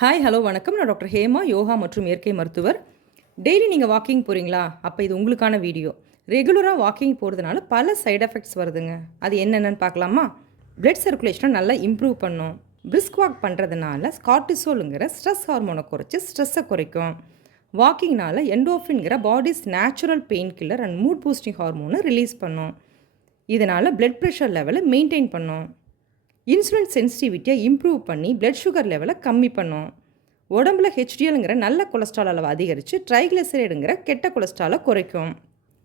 Hi hello வணக்கம். நான் doctor Hema, yoga மற்றும் இயற்கை மருத்துவர். டெய்லி நீங்கள் வாக்கிங் போகிறீங்களா? அப்போ இது உங்களுக்கான வீடியோ. ரெகுலராக வாக்கிங் போகிறதுனால பல சைடு எஃபெக்ட்ஸ் வருதுங்க. அது என்னென்னு பார்க்கலாமா? பிளட் சர்க்குலேஷனை நல்லா இம்ப்ரூவ் பண்ணும். பிரிஸ்க் வாக் பண்ணுறதுனால கார்டிசோலுங்கிற ஸ்ட்ரெஸ் ஹார்மோனை குறைச்சி ஸ்ட்ரெஸ்ஸை குறைக்கும். வாக்கிங்னால எண்டோஃபின்கிற body's natural pain killer and mood boosting ஹார்மோனை ரிலீஸ் பண்ணும். இதனால் பிளட் ப்ரெஷர் லெவலை மெயின்டைன் பண்ணும். இன்சுலின் சென்சிட்டிவிட்டியை இம்ப்ரூவ் பண்ணி பிளட் சுகர் லெவலை கம்மி பண்ணும். உடம்புல ஹெச்டிஎல்ங்கிற நல்ல கொலஸ்ட்ரால் அளவை அதிகரித்து ட்ரைக்ளிசரைடுங்கிற கெட்ட கொலஸ்ட்ராலை குறைக்கும்.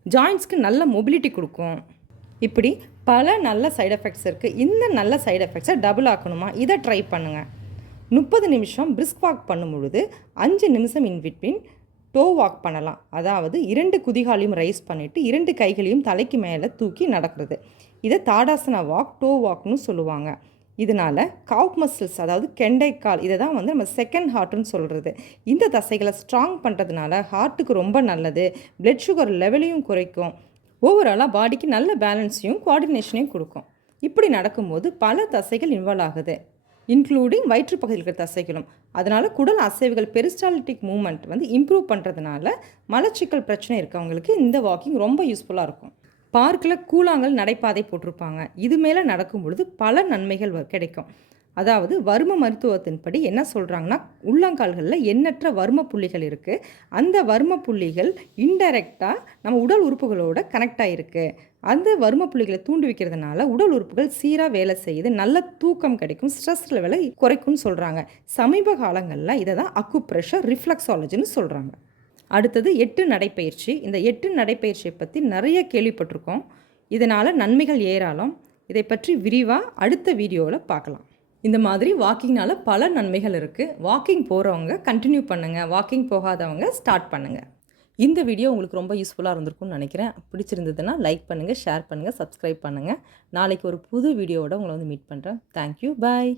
ஜாயின்ட்ஸ்க்கு நல்ல மொபிலிட்டி கொடுக்கும். இப்படி பல நல்ல சைடு எஃபெக்ட்ஸ் இருக்குது. இந்த நல்ல சைடு எஃபெக்ட்ஸை டபுள் ஆக்கணுமா? இதை ட்ரை பண்ணுங்கள். 30 நிமிஷம் பிரிஸ்க் வாக் பண்ணும் பொழுது 5 நிமிஷம் இன்பிட்வீன் டோ வாக் பண்ணலாம். அதாவது 2 குதிகாலையும் ரைஸ் பண்ணிவிட்டு 2 கைகளையும் தலைக்கு மேலே தூக்கி நடக்கிறது. இதை தாடாசனா வாக், டோ வாக்னு சொல்லுவாங்க. இதனால் காவ் மசில்ஸ், அதாவது கெண்டைக்கால், இதை தான் நம்ம செகண்ட் ஹார்ட்டுன்னு சொல்கிறது. இந்த தசைகளை ஸ்ட்ராங் பண்ணுறதுனால ஹார்ட்டுக்கு ரொம்ப நல்லது. பிளட் சுகர் லெவலையும் குறைக்கும். ஓவராலாக பாடிக்கு நல்ல பேலன்ஸையும் கோஆர்டினேஷனையும் கொடுக்கும். இப்படி நடக்கும்போது பல தசைகள் இன்வால்வ் ஆகுது, இன்க்ளூடிங் வயிற்றுப்பகுதியில் இருக்கிற தசைகளும். அதனால் குடல் அசைவுகள், பெரிஸ்டால்டிக் மூமெண்ட் இம்ப்ரூவ் பண்ணுறதுனால மலச்சிக்கல் பிரச்சனை இருக்கவங்களுக்கு இந்த வாக்கிங் ரொம்ப யூஸ்ஃபுல்லாக இருக்கும். பார்க்கில் கூழாங்கல் நடைபாதை போட்டிருப்பாங்க. இது மேலே நடக்கும் பொழுது பல நன்மைகள் கிடைக்கும். அதாவது வர்ம மருத்துவத்தின்படி என்ன சொல்கிறாங்கன்னா, உள்ளங்கால்களில் எண்ணற்ற வர்ம புள்ளிகள் இருக்குது. அந்த வர்ம புள்ளிகள் இன்டைரக்டாக நம்ம உடல் உறுப்புகளோட கனெக்ட் ஆகிருக்கு. அந்த வர்ம புள்ளிகளை தூண்டி வைக்கிறதுனால உடல் உறுப்புகள் சீராக வேலை செய்யுது, நல்ல தூக்கம் கிடைக்கும், ஸ்ட்ரெஸ் லெவலை குறைக்கும்னு சொல்கிறாங்க. சமீப காலங்களில் இதை தான் அக்குப்ரெஷர் ரிஃப்ளெக்ஸாலஜின்னு சொல்கிறாங்க. அடுத்தது 8 நடைப்பயிற்சி. இந்த 8 நடைப்பயிற்சியை பற்றி நிறைய கேள்விப்பட்டிருக்கோம். இதனால் நன்மைகள் ஏராளம். இதை பற்றி விரிவாக அடுத்த வீடியோவில் பார்க்கலாம். இந்த மாதிரி வாக்கிங்னால் பல நன்மைகள் இருக்குது. வாக்கிங் போகிறவங்க கண்டினியூ பண்ணுங்கள், வாக்கிங் போகாதவங்க ஸ்டார்ட் பண்ணுங்கள். இந்த வீடியோ உங்களுக்கு ரொம்ப யூஸ்ஃபுல்லாக இருந்திருக்கும்னு நினைக்கிறேன். பிடிச்சிருந்ததுன்னா லைக் பண்ணுங்கள், ஷேர் பண்ணுங்கள், சப்ஸ்கிரைப் பண்ணுங்கள். நாளைக்கு ஒரு புது வீடியோவோட உங்களை மீட் பண்ணுறேன். தேங்க்யூ, பாய்.